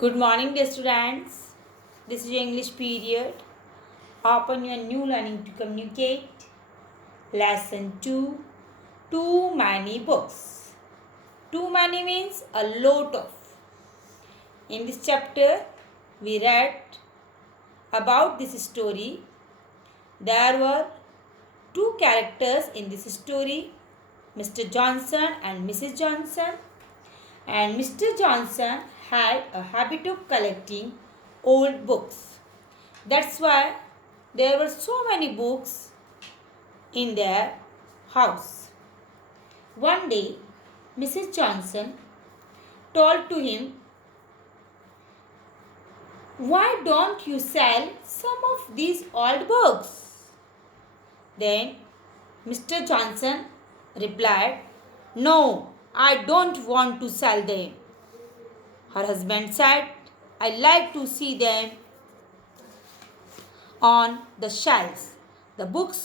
Good morning, dear students. This is your English period. Open your new learning to communicate. Lesson 2. Too many books. Too many means a lot of. In this chapter, we read about this story. There were two characters in this story, Mr. Johnson and Mrs. Johnson. And Mr. Johnson had a habit of collecting old books. That's why there were so many books in their house. One day, Mrs. Johnson told to him, "Why don't you sell some of these old books?" Then Mr. Johnson replied, "No, I don't want to sell them." Her husband said, "I like to see them on the shelves. The books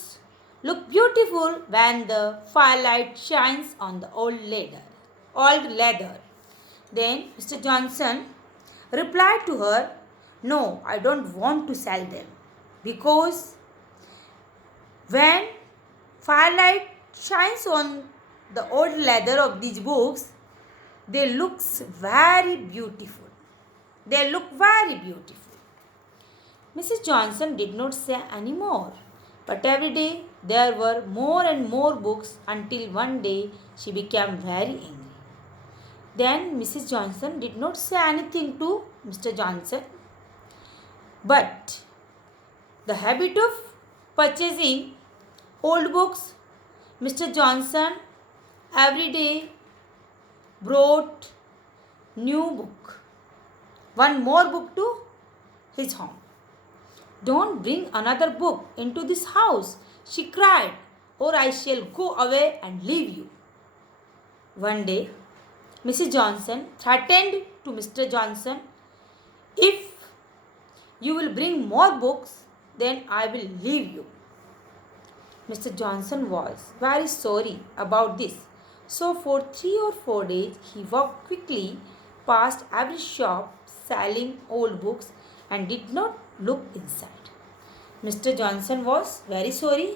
look beautiful when the firelight shines on the old leather. Then Mr. Johnson replied to her, "No, I don't want to sell them because when firelight shines on the old leather of these books, they look very beautiful. They look very beautiful." Mrs. Johnson did not say any more, but every day there were more and more books until one day she became very angry. Then Mrs. Johnson did not say anything to Mr. Johnson, but the habit of purchasing old books, Mr. Johnson every day brought new book, one more book to his home. "Don't bring another book into this house," she cried, "or I shall go away and leave you." One day, Mrs. Johnson threatened to Mr. Johnson, "If you will bring more books, then I will leave you." Mr. Johnson was very sorry about this. So for 3 or 4 days, he walked quickly past every shop selling old books and did not look inside. Mr. Johnson was very sorry.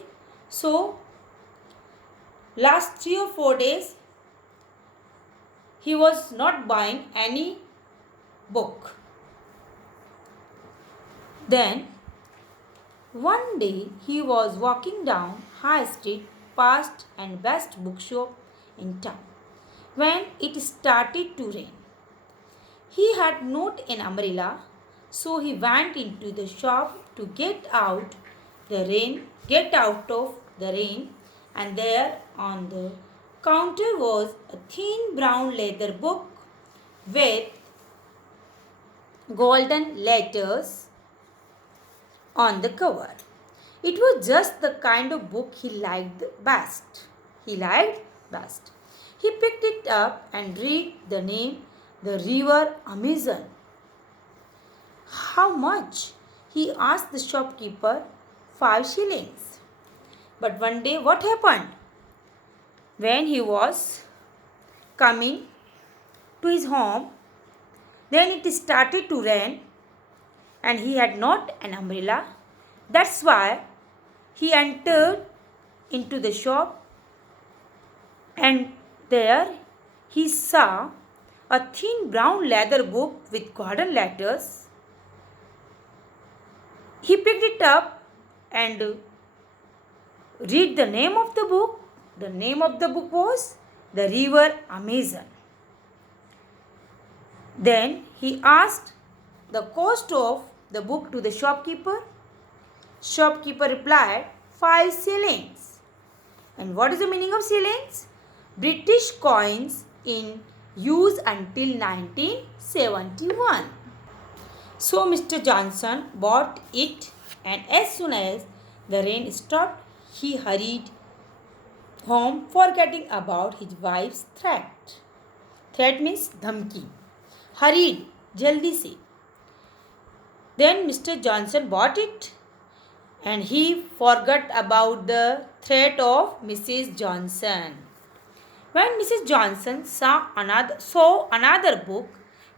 So last 3 or 4 days, he was not buying any book. Then one day he was walking down High Street past and best bookshop in town when it started to rain. He had not an umbrella, so he went into the shop to get out of the rain, and there on the counter was a thin brown leather book with golden letters on the cover. It was just the kind of book he liked best. He picked it up and read the name, The River Amazon. "How much?" he asked the shopkeeper. 5 shillings. But one day what happened? When he was coming to his home, then it started to rain and he had not an umbrella. That's why he entered into the shop, and there he saw a thin brown leather book with golden letters. He picked it up and read the name of the book. The name of the book was The River Amazon. Then he asked the cost of the book to the shopkeeper. Shopkeeper replied, 5 shillings. And what is the meaning of shillings? British coins in use until 1971. So Mr. Johnson bought it, and as soon as the rain stopped, he hurried home, forgetting about his wife's threat. Threat means dhamki. Hurried, jaldi se. Then Mr. Johnson bought it, and he forgot about the threat of Mrs. Johnson. When Mrs. Johnson saw another book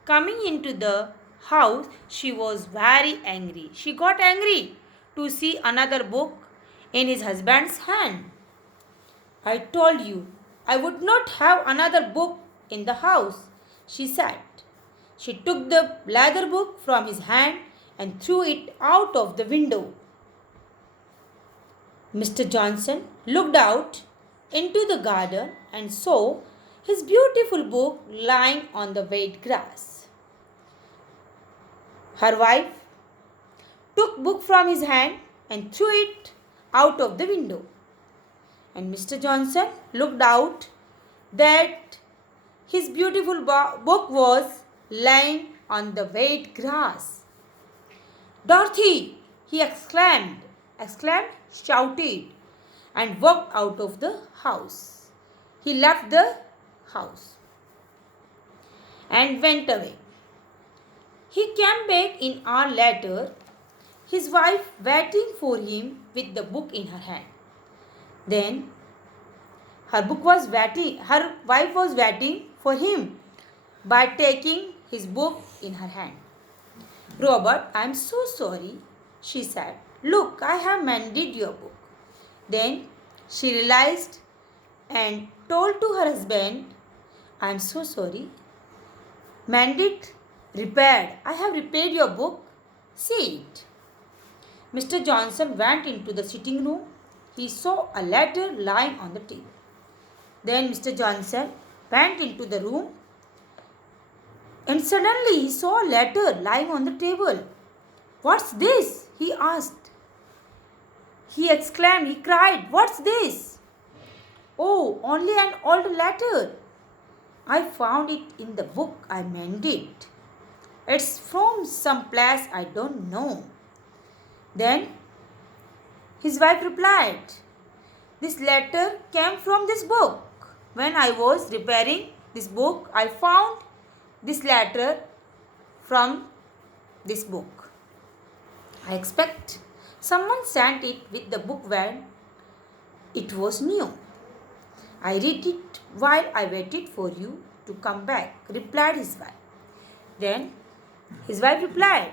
coming into the house, she was very angry. She got angry to see another book in his husband's hand. I told you I would not have another book in the house, she said. She took the leather book from his hand and threw it out of the window. Mr. Johnson looked out into the garden and saw his beautiful book lying on the wet grass. Her wife took book from his hand and threw it out of the window. And Mr. Johnson looked out that his beautiful book was lying on the wet grass. Dorothy, he shouted, and walked out of the house. He left the house and went away. He came back an hour later, his wife waiting for him with the book in her hand. Then her wife was waiting for him by taking his book in her hand. Robert, I am so sorry, she said. Look, I have mended your book. Then she realized and told to her husband, I am so sorry. Mended, repaired. I have repaired your book. See it. Mr. Johnson went into the sitting room. He saw a letter lying on the table. Then Mr. Johnson went into the room and suddenly he saw a letter lying on the table. What's this? He asked. He exclaimed, he cried, what's this? Oh, only an old letter. I found it in the book I mended. It's from some place I don't know. Then his wife replied, this letter came from this book. When I was repairing this book, I found this letter from this book. I expect someone sent it with the book when it was new. I read it while I waited for you to come back, replied his wife. Then his wife replied,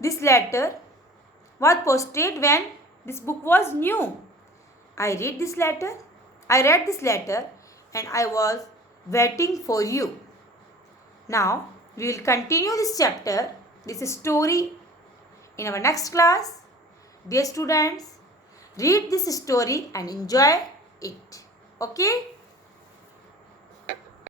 this letter was posted when this book was new. I read this letter and I was waiting for you. Now we will continue this chapter, this story in our next class. Dear students, read this story and enjoy it. Okay?